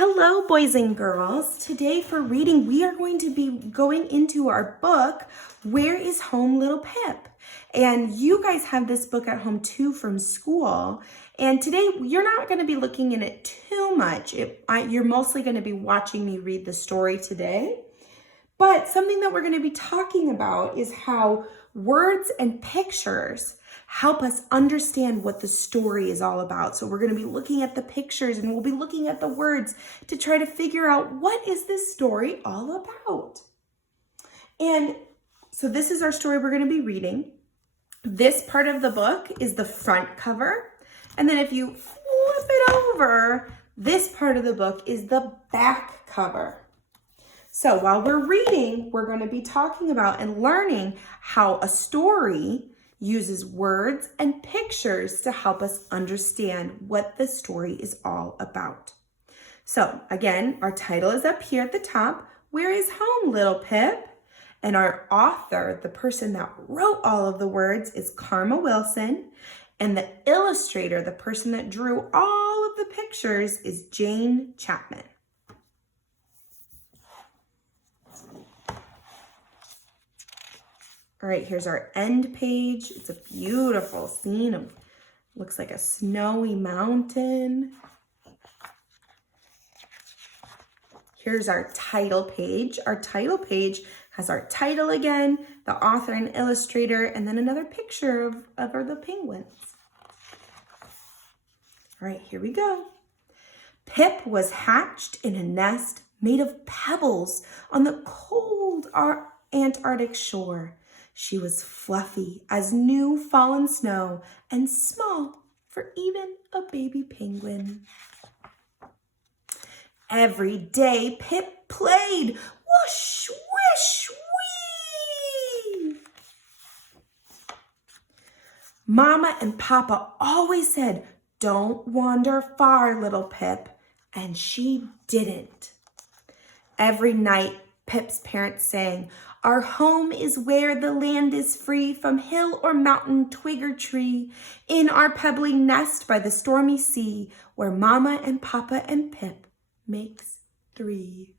Hello, boys and girls. Today for reading, we are going to be going into our book, Where is Home, Little Pip? And you guys have this book at home too from school. And today you're not going to be looking in it too much. You're mostly going to be watching me read the story today. But something that we're going to be talking about is how words and pictures help us understand what the story is all about. So we're going to be looking at the pictures and we'll be looking at the words to try to figure out what is this story all about. And so this is our story we're going to be reading. This part of the book is the front cover. And then if you flip it over, this part of the book is the back cover. So while we're reading, we're going to be talking about and learning how a story uses words and pictures to help us understand what the story is all about. So again, our title is up here at the top. Where is home, little Pip? And our author, the person that wrote all of the words, is Karma Wilson. And the illustrator, the person that drew all of the pictures, is Jane Chapman. All right, here's our end page. It's a beautiful scene of, looks like a snowy mountain. Here's our title page. Our title page has our title again, the author and illustrator, and then another picture of the penguins. All right, here we go. Pip was hatched in a nest made of pebbles on the cold Antarctic shore. She was fluffy as new fallen snow and small for even a baby penguin. Every day Pip played, whoosh, whoosh, whee. Mama and Papa always said, "Don't wander far, little Pip," and she didn't. Every night Pip's parents sang, "Our home is where the land is free from hill or mountain, twig or tree, in our pebbly nest by the stormy sea, where Mama and Papa and Pip makes three."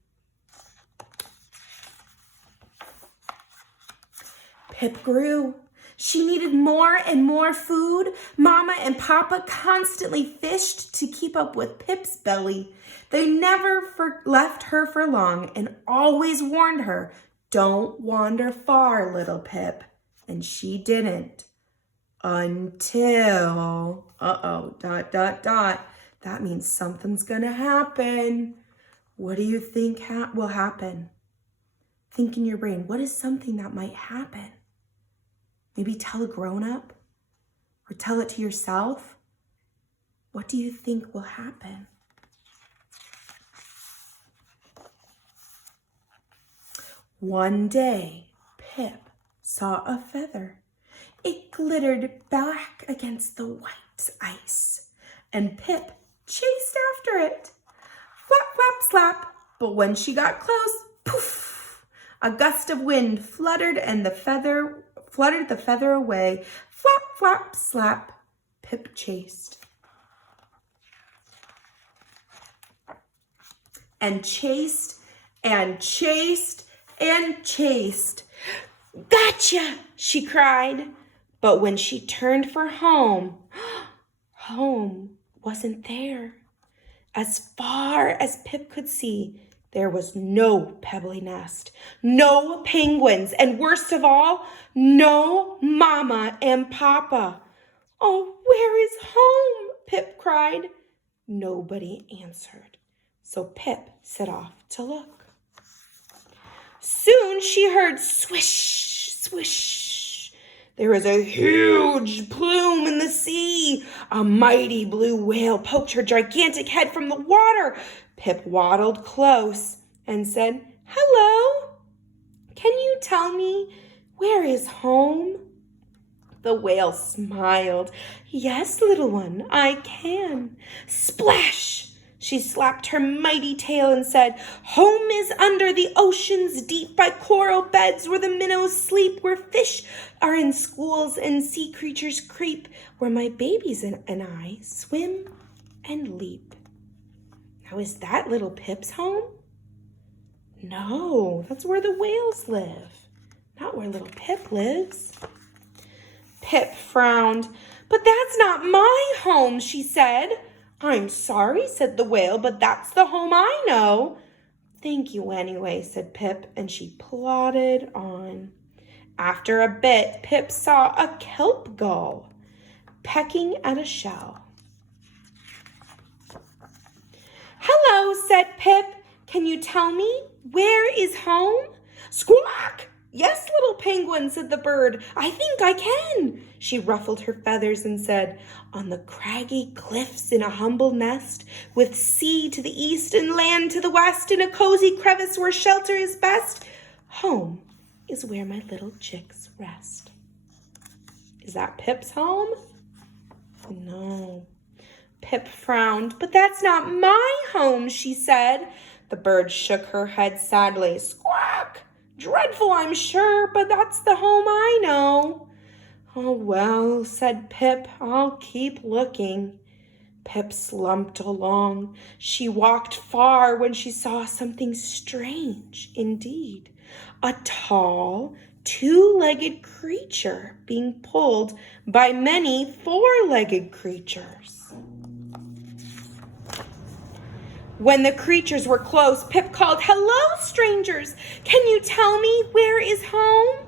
Pip grew. She needed more and more food. Mama and Papa constantly fished to keep up with Pip's belly. They never left her for long and always warned her, "Don't wander far, little Pip." And she didn't. Until, That means something's gonna happen. What do you think will happen? Think in your brain, what is something that might happen? Maybe tell a grown-up or tell it to yourself. What do you think will happen? One day, Pip saw a feather. It glittered back against the white ice, and Pip chased after it. Flap, flap, slap. But when she got close, poof! A gust of wind fluttered the feather away. Flap, flap, slap. Pip chased. And chased and chased and chased. "Gotcha!" she cried. But when she turned for home, home wasn't there. As far as Pip could see, there was no pebbly nest, no penguins, and worst of all, no Mama and Papa. "Oh, where is home?" Pip cried. Nobody answered, so Pip set off to look. Soon she heard swish, swish. There was a huge plume in the sea. A mighty blue whale poked her gigantic head from the water. Pip waddled close and said, "Hello, can you tell me where is home?" The whale smiled. "Yes, little one, I can." Splash! She slapped her mighty tail and said, "Home is under the oceans deep, by coral beds where the minnows sleep, where fish are in schools and sea creatures creep, where my babies and I swim and leap." Now, is that little Pip's home? No, that's where the whales live, not where little Pip lives. Pip frowned. But that's not my home, she said. I'm sorry, said the whale, but that's the home I know. Thank you anyway, said Pip, and she plodded on. After a bit, Pip saw a kelp gull pecking at a shell. Hello, said Pip. Can you tell me, where is home? Squawk! Yes, little penguin, said the bird. I think I can. She ruffled her feathers and said, on the craggy cliffs in a humble nest, with sea to the east and land to the west, in a cozy crevice where shelter is best, home is where my little chicks rest. Is that Pip's home? No. Pip frowned. But that's not my home, she said. The bird shook her head sadly. Squawk! Dreadful, I'm sure, but that's the home I know. Oh, well, said Pip, I'll keep looking. Pip slumped along. She walked far when she saw something strange indeed. A tall, two-legged creature being pulled by many four-legged creatures. When the creatures were close, Pip called, Hello, strangers! Can you tell me where is home?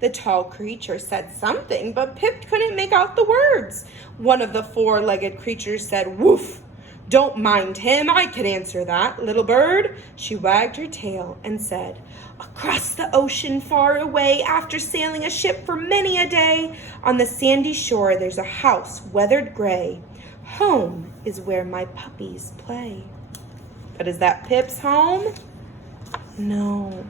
The tall creature said something, but Pip couldn't make out the words. One of the four-legged creatures said, Woof! Don't mind him, I can answer that, little bird. She wagged her tail and said, Across the ocean far away, after sailing a ship for many a day, on the sandy shore there's a house weathered gray. Home is where my puppies play. But is that Pip's home? No.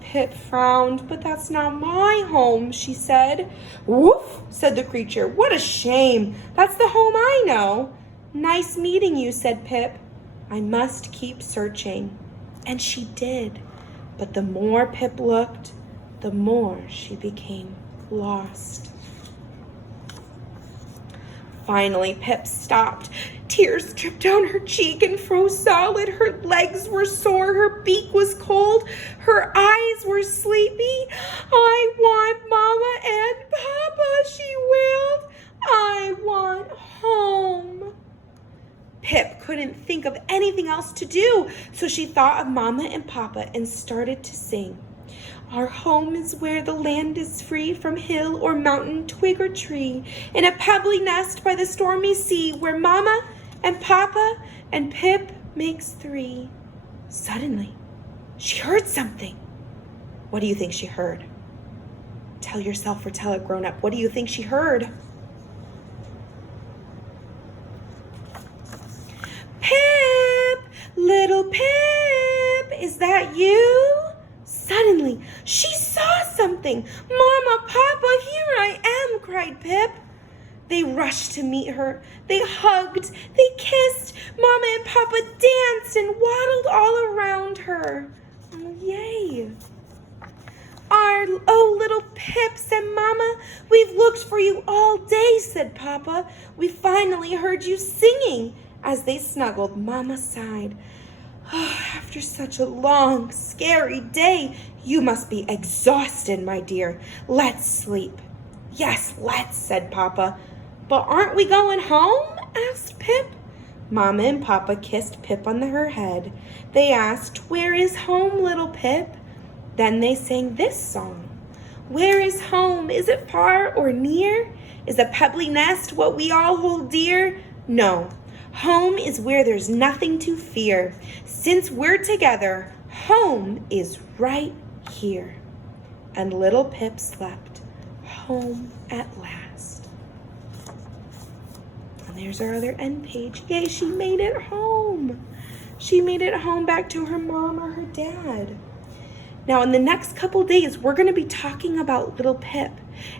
Pip frowned. But that's not my home, she said. Woof, said the creature. What a shame. That's the home I know. Nice meeting you, said Pip. I must keep searching. And she did. But the more Pip looked, the more she became lost. Finally, Pip stopped. Tears dripped down her cheek and froze solid. Her legs were sore. Her beak was cold. Her eyes were sleepy. I want Mama and Papa, she wailed. I want home. Pip couldn't think of anything else to do, so she thought of Mama and Papa and started to sing. Our home is where the land is free from hill or mountain, twig or tree, in a pebbly nest by the stormy sea, where Mama and Papa and Pip makes three. Suddenly, she heard something. What do you think she heard? Tell yourself or tell a grown-up. What do you think she heard? Pip! Little Pip! Is that you? Suddenly, she saw something. Mama, Papa, here I am, cried Pip. They rushed to meet her. They hugged, they kissed. Mama and Papa danced and waddled all around her. Oh, yay. Oh, little Pip, said Mama. We've looked for you all day, said Papa. We finally heard you singing. As they snuggled, Mama sighed. Oh, after such a long, scary day, you must be exhausted, my dear. Let's sleep. Yes, let's, said Papa. But aren't we going home? Asked Pip. Mama and Papa kissed Pip on her head. They asked, Where is home, little Pip? Then they sang this song. Where is home? Is it far or near? Is a pebbly nest what we all hold dear? No. Home is where there's nothing to fear. Since we're together, home is right here. And little Pip slept. Home at last. And there's our other end page. Yay, she made it home. She made it home back to her mom or her dad. Now, in the next couple days, we're going to be talking about little Pip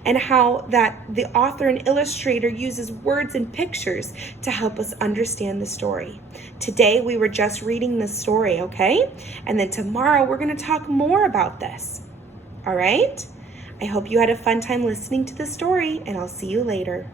and how that the author and illustrator uses words and pictures to help us understand the story. Today, we were just reading the story, okay? And then tomorrow, we're going to talk more about this. All right? I hope you had a fun time listening to the story, and I'll see you later.